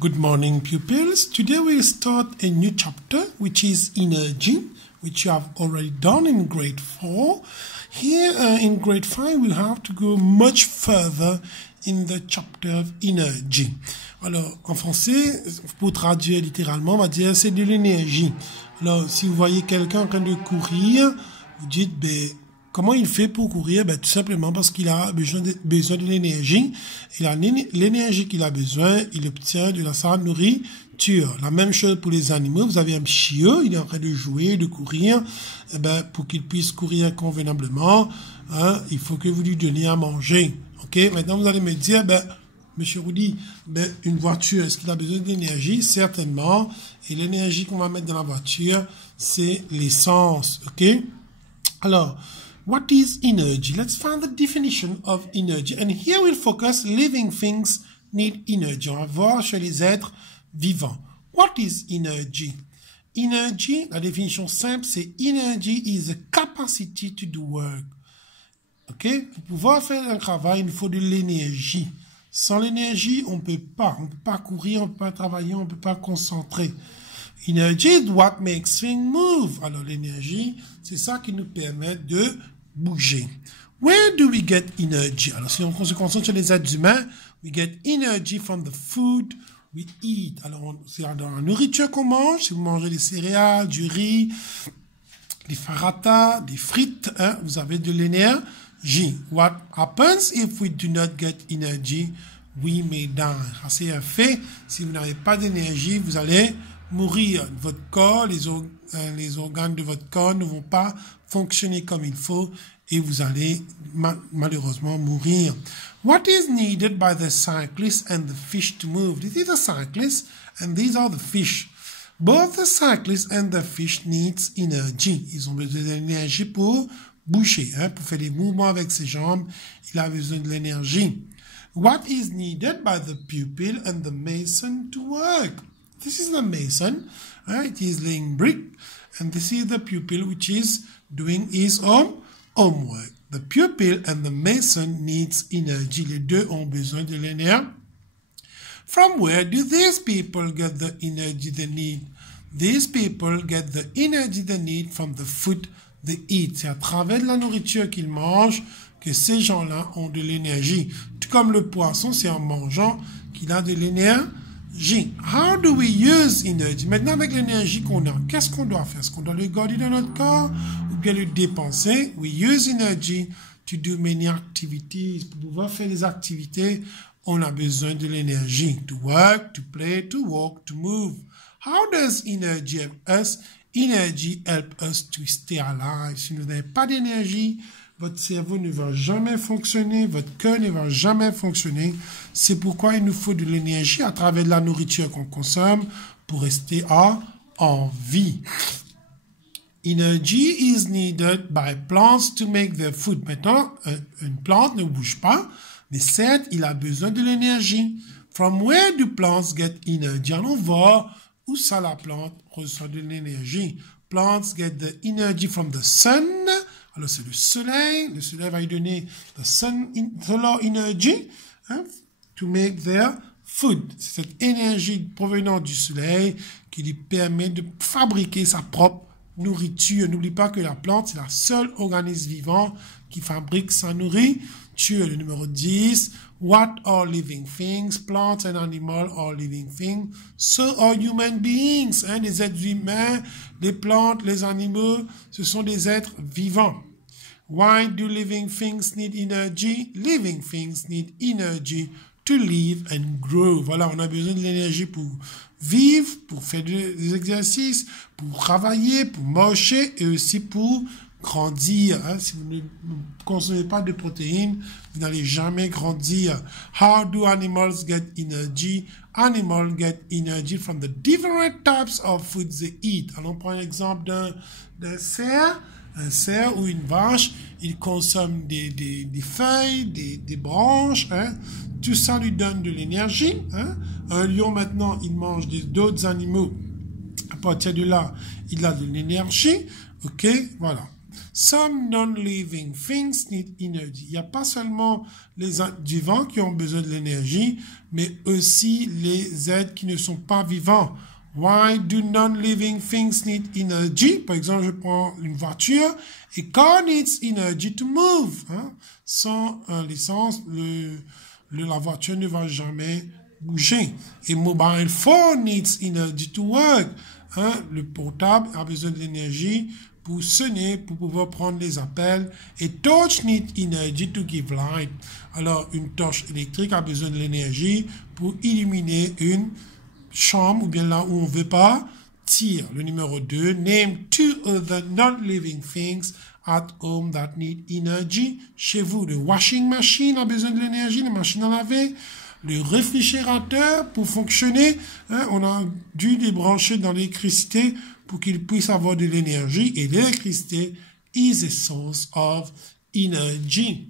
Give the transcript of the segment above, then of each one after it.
Good morning, pupils. Today we'll start a new chapter, which is energy, which you have already done in grade 4. Here in grade 5, we'll have to go much further in the chapter of energy. Alors, en français, pour traduire littéralement, on va dire c'est de l'énergie. Alors, si vous voyez quelqu'un en train de courir, vous dites, comment il fait pour courir? Tout simplement parce qu'il a besoin de l'énergie. Il a l'énergie qu'il a besoin, il obtient de sa nourriture. La même chose pour les animaux. Vous avez un chiot, il est en train de jouer, de courir. Pour qu'il puisse courir convenablement, il faut que vous lui donniez à manger. Ok? Maintenant, vous allez me dire, Monsieur Rudy, une voiture, est-ce qu'il a besoin d'énergie? Certainement. Et l'énergie qu'on va mettre dans la voiture, c'est l'essence. Ok? Alors, what is energy? Let's find the definition of energy. And here we'll focus living things need energy. On va voir chez les êtres vivants. What is energy? Energy, la définition simple, c'est energy is the capacity to do work. Ok? Pour pouvoir faire un travail, il faut de l'énergie. Sans l'énergie, on peut pas courir, on peut pas travailler, on peut pas concentrer. Energy is what makes things move. Alors l'énergie, c'est ça qui nous permet de bouger. Where do we get energy? Alors si on se concentre sur les êtres humains, we get energy from the food we eat. Alors c'est dans la nourriture qu'on mange. Si vous mangez des céréales, du riz, des farata, des frites, vous avez de l'énergie. What happens if we do not get energy? We may die. C'est un fait. Si vous n'avez pas d'énergie, vous allez mourir. Votre corps, les organes de votre corps ne vont pas fonctionner comme il faut et vous allez malheureusement mourir. What is needed by the cyclist and the fish to move? This is the cyclist and these are the fish. Both the cyclist and the fish needs energy. Ils ont besoin d'énergie pour bouger, pour faire des mouvements avec ses jambes. Il a besoin de l'énergie. What is needed by the pupil and the mason to work? This is the mason, it is laying brick, and this is the pupil which is doing his homework. The pupil and the mason needs energy. Les deux ont besoin de l'énergie. From where do these people get the energy they need? These people get the energy they need from the food they eat. C'est à travers de la nourriture qu'ils mangent que ces gens-là ont de l'énergie. Tout comme le poisson, c'est en mangeant qu'il a de l'énergie. How do we use energy? Maintenant, avec l'énergie qu'on a, qu'est-ce qu'on doit faire? Est-ce qu'on doit le garder dans notre corps ou bien le dépenser? We use energy to do many activities. Pour pouvoir faire des activités, on a besoin de l'énergie. To work, to play, to walk, to move. How does energy help us? Energy help us to stay alive. Si vous n'avez pas d'énergie, votre cerveau ne va jamais fonctionner, votre cœur ne va jamais fonctionner. C'est pourquoi il nous faut de l'énergie à travers de la nourriture qu'on consomme pour rester en vie. Energy is needed by plants to make their food. Maintenant, une plante ne bouge pas, mais certes, il a besoin de l'énergie. From where do plants get energy? Alors, on va où ça la plante reçoit de l'énergie. Plants get the energy from the sun. Alors, c'est le soleil. Le soleil va lui donner solar energy to make their food. C'est cette énergie provenant du soleil qui lui permet de fabriquer sa propre nourriture. N'oublie pas que la plante, c'est la seule organisme vivant qui fabrique sa nourriture. Le numéro 10. What are living things? Plants and animals are living things. So are human beings. Les êtres humains, les plantes, les animaux, ce sont des êtres vivants. Why do living things need energy? Living things need energy to live and grow. Voilà, on a besoin de l'énergie pour vivre, pour faire des exercices, pour travailler, pour marcher et aussi pour grandir. Si vous ne consommez pas de protéines, vous n'allez jamais grandir. How do animals get energy? Animals get energy from the different types of foods they eat. Alors, on prend l'exemple d'un cerf. Un cerf ou une vache, il consomme des feuilles, des branches. Tout ça lui donne de l'énergie. Un lion, maintenant, il mange d'autres animaux. À partir de là, il a de l'énergie. OK? Voilà. Some non-living things need energy. Il n'y a pas seulement les êtres vivants qui ont besoin de l'énergie, mais aussi les êtres qui ne sont pas vivants. Why do non-living things need energy? Par exemple, je prends une voiture. A car needs energy to move. Hein? Sans l'essence, la voiture ne va jamais bouger. A mobile phone needs energy to work. Hein? Le portable a besoin de l'énergie pour sonner, pour pouvoir prendre les appels. A torch needs energy to give light. Alors, une torche électrique a besoin de l'énergie pour illuminer une chambre ou bien là où on veut pas tire. Le numéro 2, name 2 other non-living things at home that need energy. Chez vous, le washing machine a besoin de l'énergie, la machine à laver. Le réfrigérateur, pour fonctionner, hein, on a dû les brancher dans l'électricité pour qu'ils puissent avoir de l'énergie. Et l'électricité is a source of energy.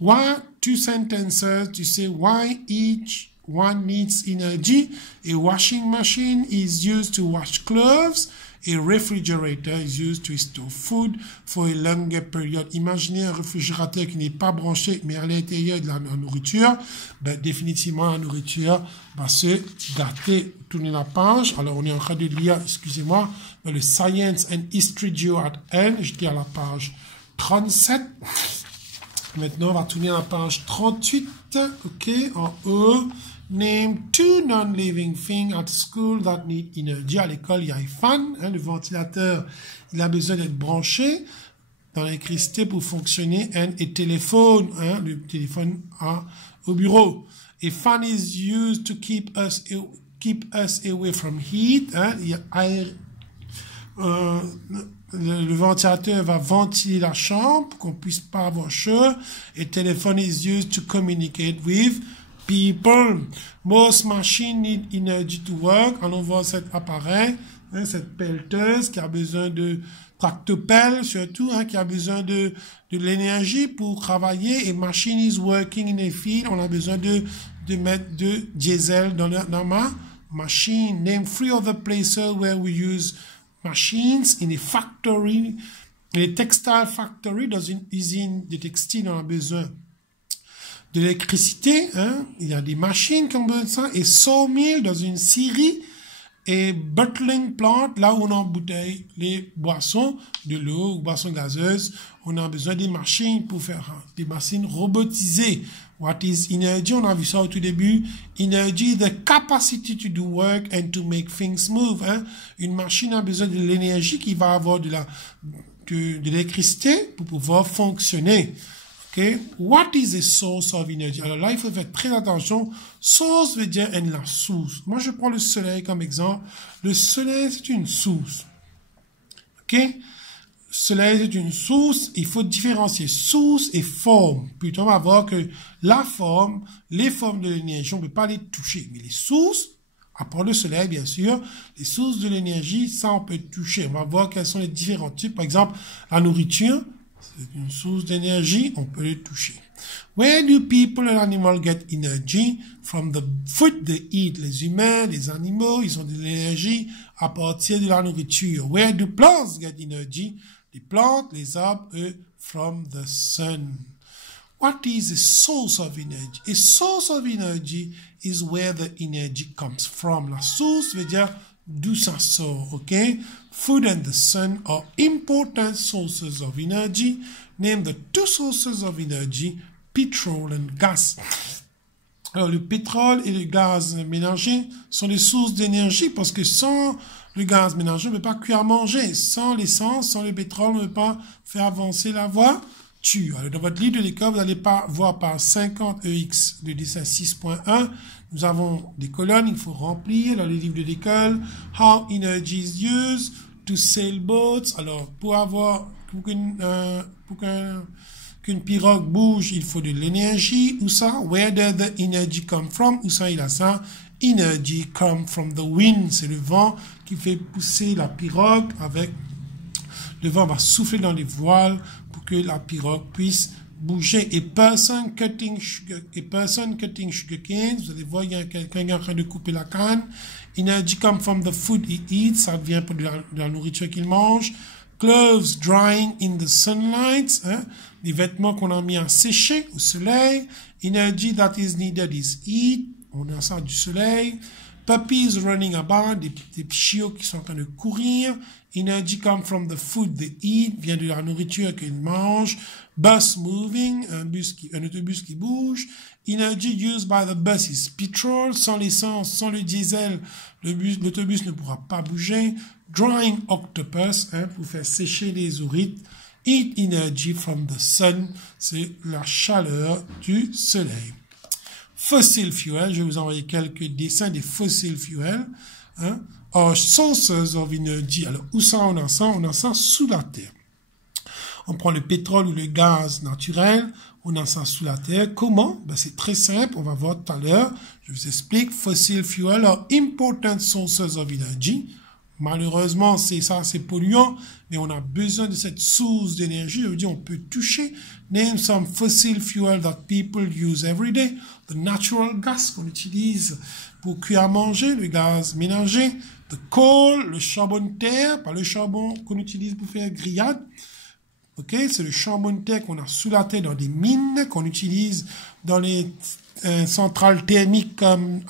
Why 2 sentences to say why each one needs energy. A washing machine is used to wash clothes. A refrigerator is used to store food for a longer period. Imaginez un réfrigérateur qui n'est pas branché, mais à l'intérieur de la nourriture. Ben, définitivement, la nourriture va se gâter. Tournez la page. Alors, on est en train de lire, excusez-moi, le Science and History Geo at N. J'étais à la page 37. Maintenant, on va tourner à la page 38. OK, en haut. Name 2 non-living things at school that need energy. À l'école, il y a un fan, hein, le ventilateur, il a besoin d'être branché dans l'électricité pour fonctionner. Et téléphone, hein, le téléphone au bureau. A fan is used to keep us away from heat. Hein, il y a le ventilateur va ventiler la chambre pour qu'on puisse pas avoir chaud. A telephone is used to communicate with people. Most machines need energy to work. On voit cet appareil, hein, cette pelleteuse qui a besoin de tractopelle, surtout, hein, qui a besoin de l'énergie pour travailler. Et machine is working in a field. On a besoin de mettre de diesel dans ma machine. Name 3 other places where we use machines. In a factory, in a textile factory, dans une usine de textile, on a besoin de l'électricité, hein, il y a des machines qui ont besoin de ça, et sawmill dans une scierie, et bottling plant, là où on embouteille les boissons, de l'eau ou boissons gazeuses, on a besoin des machines pour faire des machines robotisées. What is energy? On a vu ça au tout début. Energy, the capacity to do work and to make things move. Hein. Une machine a besoin de l'énergie qui va avoir de l'électricité pour pouvoir fonctionner. Okay. What is a source of energy? Alors là, il faut faire très attention. Source veut dire la source. Moi, je prends le soleil comme exemple. Le soleil, c'est une source. OK? Soleil, c'est une source. Il faut différencier source et forme. Plutôt, on va voir que la forme, les formes de l'énergie, on ne peut pas les toucher. Mais les sources, à part le soleil, bien sûr, les sources de l'énergie, ça, on peut toucher. On va voir quels sont les différents types. Par exemple, la nourriture, c'est une source d'énergie, on peut le toucher. Where do people and animals get energy? From the food they eat. Les humains, les animaux, ils ont de l'énergie à partir de la nourriture. Where do plants get energy? Les plantes, les arbres, eux, from the sun. What is a source of energy? A source of energy is where the energy comes from. La source veut dire d'où ça sort, ok? Food and the sun are important sources of energy. Name the 2 sources of energy, petrol and gas. Alors, le pétrole et le gaz ménager sont des sources d'énergie parce que sans le gaz ménager, on ne peut pas cuire à manger. Sans l'essence, sans le pétrole, on ne peut pas faire avancer la voiture. Alors, dans votre livre de l'école, vous n'allez pas voir par 50 EX de dessin 6.1. Nous avons des colonnes, il faut remplir dans les livres de l'école. How energy is used to sail boats. Alors, pour qu'une pirogue bouge, il faut de l'énergie. Où ça? Where does the energy come from? Où ça, il a ça? Energy come from the wind. C'est le vent qui fait pousser la pirogue avec... Le vent va souffler dans les voiles pour que la pirogue puisse bouger. A person cutting sugarcane. Vous allez voir, il y a quelqu'un qui est en train de couper la canne. Energy come from the food he eats. Ça vient de la nourriture qu'il mange. clothes drying in the sunlight, hein, les vêtements qu'on a mis à sécher au soleil. Energy that is needed is heat, on a ça du soleil. Puppies running about, des chiots qui sont en train de courir. Energy come from the food they eat, vient de la nourriture qu'ils mangent. Bus moving, un autobus qui bouge. Energy used by the bus is petrol. Sans l'essence, sans le diesel, l'autobus ne pourra pas bouger. Drying octopus, hein, pour faire sécher les ourites. Heat energy from the sun, c'est la chaleur du soleil. Fossil fuel, je vais vous envoyer quelques dessins des fossil fuels, hein, are sources of energy. Alors, où ça on a ça? On a ça sous la terre. On prend le pétrole ou le gaz naturel, on a ça sous la terre. Comment? Ben, c'est très simple, on va voir tout à l'heure. Je vous explique. Fossil fuel are important sources of energy. Malheureusement, c'est polluant, mais on a besoin de cette source d'énergie. Je veux dire, on peut toucher. Name some fossil fuel that people use every day. The natural gas qu'on utilise pour cuire à manger, le gaz ménager. The coal, le charbon de terre, pas le charbon qu'on utilise pour faire grillade. Ok, c'est le charbon de terre qu'on a sous la terre dans des mines, qu'on utilise dans les centrales thermiques comme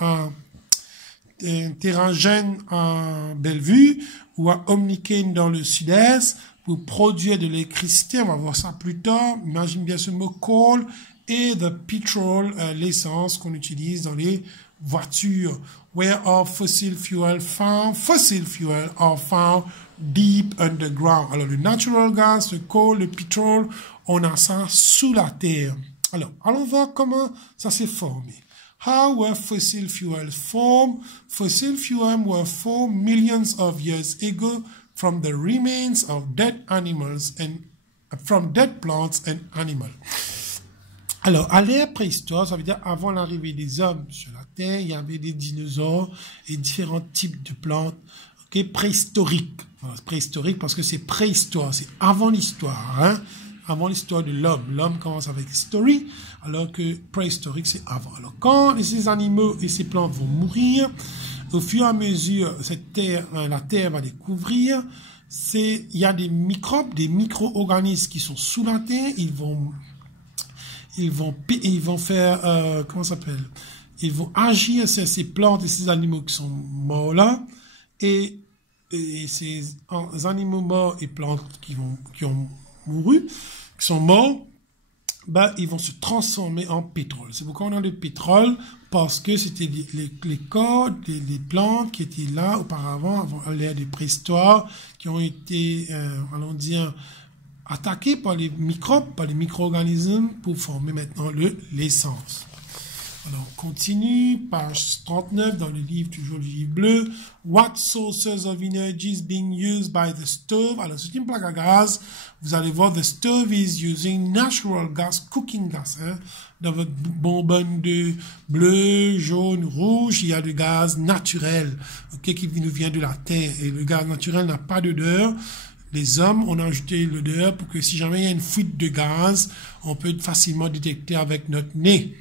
Terragène à Bellevue ou à Omnikane dans le sud-est pour produire de l'électricité. On va voir ça plus tard. Imagine bien ce mot coal et the petrol, l'essence qu'on utilise dans les voitures. Where are fossil fuel found? Fossil fuel are found deep underground. Alors le natural gas, le coal, le pétrole, on a ça sous la terre. Alors, allons voir comment ça s'est formé. How were fossil fuels formed? Fossil fuels were formed millions of years ago from the remains of dead animals and from dead plants and animals. Alors, à l'ère préhistoire, ça veut dire avant l'arrivée des hommes sur la Terre, il y avait des dinosaures et différents types de plantes, ok, préhistoriques. Voilà, préhistorique parce que c'est préhistoire, c'est avant l'histoire, hein. Avant l'histoire de l'homme. L'homme commence avec history, alors que préhistorique, c'est avant. Alors, quand ces animaux et ces plantes vont mourir, au fur et à mesure, la terre va les couvrir. Il y a des microbes, des micro-organismes qui sont sous la terre. Ils vont faire, comment ça s'appelle? Ils vont agir sur ces plantes et ces animaux qui sont morts là. Et ces animaux morts et plantes qui ont mouru, qui sont morts, ben, ils vont se transformer en pétrole. C'est pourquoi on a le pétrole, parce que c'était les corps, les plantes qui étaient là auparavant, avant l'ère des préhistoires, qui ont été, allons dire, attaqués par les microbes, par les micro-organismes, pour former maintenant l'essence. Alors, on continue, page 39 dans le livre, toujours le livre bleu. What sources of energy is being used by the stove? Alors, c'est une plaque à gaz. Vous allez voir, the stove is using natural gas, cooking gas. Hein? Dans votre bonbonne de bleu, jaune, rouge, il y a du gaz naturel, okay, qui nous vient de la terre. Et le gaz naturel n'a pas d'odeur. Les hommes, on a ajouté l'odeur pour que si jamais il y a une fuite de gaz, on peut facilement détecter avec notre nez.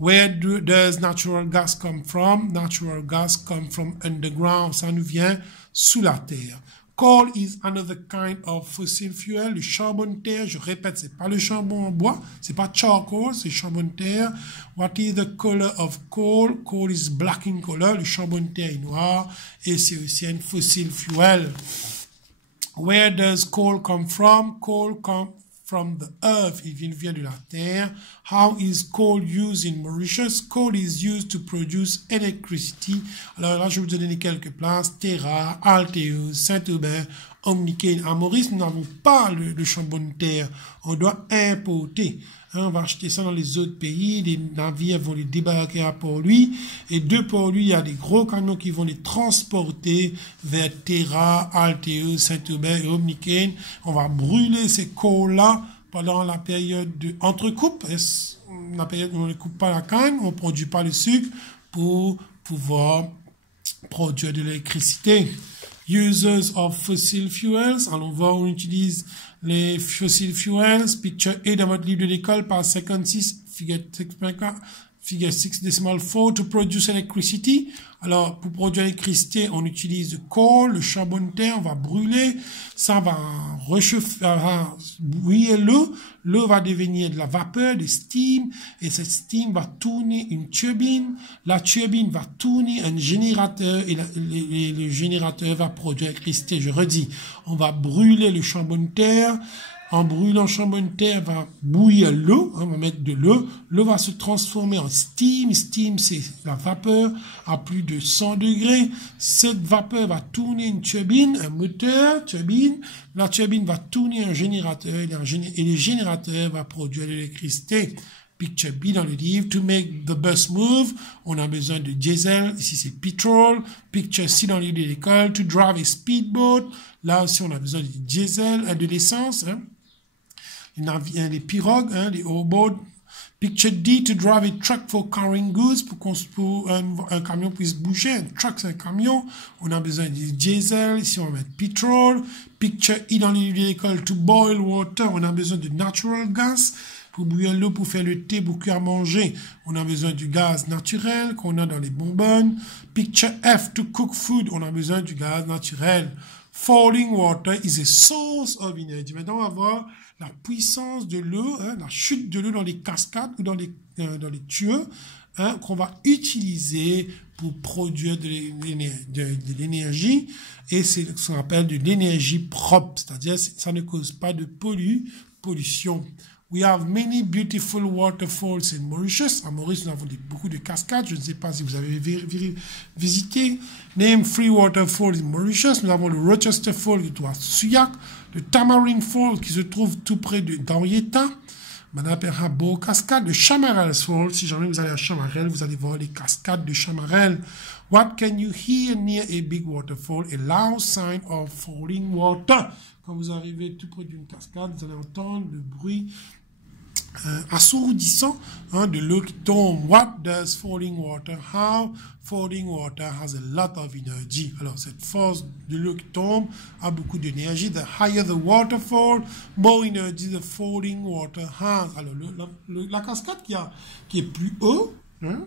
Where does natural gas come from? Natural gas come from underground. Ça nous vient sous la terre. Coal is another kind of fossil fuel. Le charbon de terre, je répète, c'est pas le charbon en bois, c'est pas charcoal, c'est charbon de terre. What is the color of coal? Coal is black in color. Le charbon de terre est noir et c'est aussi un fossil fuel. Where does coal come from? Coal comes from the earth. Il vient de la terre. How is coal used in Mauritius? Coal is used to produce electricity. Alors là, je vais vous donner quelques places. Terra, Alteus, Saint-Aubin, Omnikane. À Maurice, nous n'avons pas le charbon de terre. On doit importer. On va acheter ça dans les autres pays. Les navires vont les débarquer à Port-Louis. Et de Port-Louis, il y a des gros camions qui vont les transporter vers Terra, Alteus, Saint-Aubin et Omnikane. On va brûler ces coals-là pendant la période de entrecoupe. La période où on ne coupe pas la canne, on ne produit pas le sucre pour pouvoir produire de l'électricité. Users of fossil fuels. Allons voir où on utilise les fossil fuels. Picture A dans votre livre de l'école, page 56, figure 6 decimal 4 to produce electricity. Alors, pour produire l'électricité, on utilise le coal, le charbon de terre, on va brûler, ça va réchauffer, va bouillir l'eau, l'eau va devenir de la vapeur, de steam, et cette steam va tourner une turbine, la turbine va tourner un générateur, et le générateur va produire l'électricité. Je redis, on va brûler le charbon de terre. En brûlant le charbon de terre, va bouillir l'eau, on va mettre de l'eau. L'eau va se transformer en steam. Steam, c'est la vapeur à plus de 100 degrés. Cette vapeur va tourner une turbine, un moteur, turbine. La turbine va tourner un générateur et le générateur va produire l'électricité. Picture B dans le livre. To make the bus move, on a besoin de diesel. Ici, c'est petrol. Picture C dans le livre de l'école. To drive a speedboat. Là aussi, on a besoin de diesel, de l'essence, hein. Les pirogues, hein, les hoverboards. Picture D, to drive a truck for carrying goods, pour un camion puisse bouger. Un truck, c'est un camion. On a besoin de diesel. Ici, on va mettre petrol. Picture E dans le livre de l'école, to boil water. On a besoin de natural gas. Pour bouillir l'eau, pour faire le thé, pour cuire à manger. On a besoin du gaz naturel qu'on a dans les bonbonnes. Picture F, to cook food. On a besoin du gaz naturel. Falling water is a source of energy. Maintenant, on va voir la puissance de l'eau, hein, la chute de l'eau dans les cascades ou dans les tuyaux, hein, qu'on va utiliser pour produire de l'énergie. Et c'est ce qu'on appelle de l'énergie propre, c'est-à-dire ça ne cause pas de pollution. We have many beautiful waterfalls in Mauritius. À Maurice, nous avons beaucoup de cascades. Je ne sais pas si vous avez visité. Name 3 waterfalls in Mauritius. Nous avons le Rochester Fall qui se trouve à Suyak, le Tamarind Fall qui se trouve tout près d'Henrietta, Manapera Cascade, le Chamarel Fall. Si jamais vous allez à Chamarel, vous allez voir les cascades de Chamarel. What can you hear near a big waterfall? A loud sign of falling water. Quand vous arrivez tout près d'une cascade, vous allez entendre le bruit assourdissant, hein, de l'eau qui tombe. What does falling water have? Falling water has a lot of energy. Alors, cette force de l'eau qui tombe a beaucoup d'énergie. The higher the waterfall, more energy the falling water has. Alors, la cascade qui est plus haut, hein,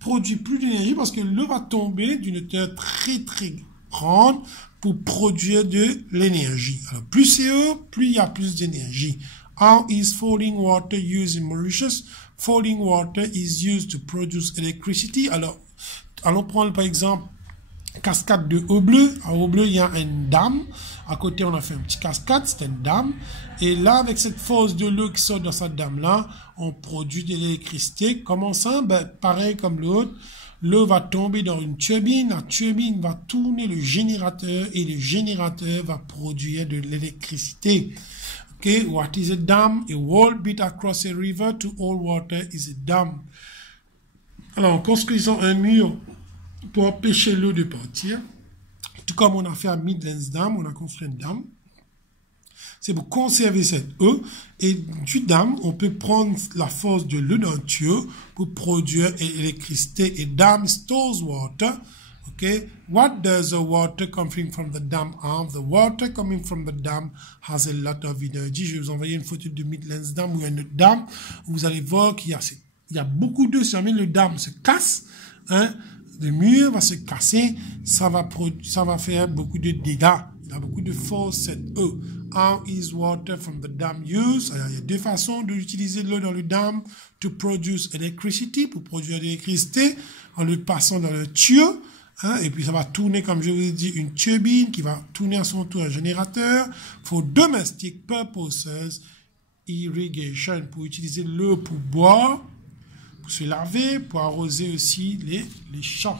produit plus d'énergie parce que l'eau va tomber d'une hauteur très très grande pour produire de l'énergie. Alors, plus c'est haut, plus il y a plus d'énergie. How is falling water used in Mauritius? Falling water is used to produce electricity. Alors, allons prendre par exemple cascade de Eau Bleue. À Eau Bleue, il y a une dame. À côté, on a fait un petit cascade, c'est une dame. Et là, avec cette force de l'eau qui sort dans cette dame-là, on produit de l'électricité. Comment ça? Ben, pareil comme l'autre. L'eau va tomber dans une turbine, la turbine va tourner le générateur et le générateur va produire de l'électricité. Okay, what is a dam? A wall built across a river to hold water is a dam. Alors, en construisant un mur pour empêcher l'eau de partir, tout comme on a fait à Midlands Dam, on a construit une dam. C'est pour conserver cette eau. Et du dam, on peut prendre la force de l'eau d'un tuyau pour produire l'électricité. Et dam stores water. Okay. What does the water coming from the dam have? The water coming from the dam has a lot of energy. Je vais vous envoyer une photo de Midlands Dam où il y a une dam. Vous allez voir qu'il y a beaucoup d'eau. Si jamais le dam se casse, hein, le mur va se casser, ça va faire beaucoup de dégâts. Il y a beaucoup de force, cette eau. How is water from the dam used? Alors, il y a deux façons d'utiliser l'eau dans le dam. To produce electricity, pour produire de l'électricité, en le passant dans le tuyau. Hein, et puis ça va tourner, comme je vous ai dit, une turbine qui va tourner à son tour un générateur. For domestic purposes, irrigation, pour utiliser l'eau pour boire, pour se laver, pour arroser aussi les champs.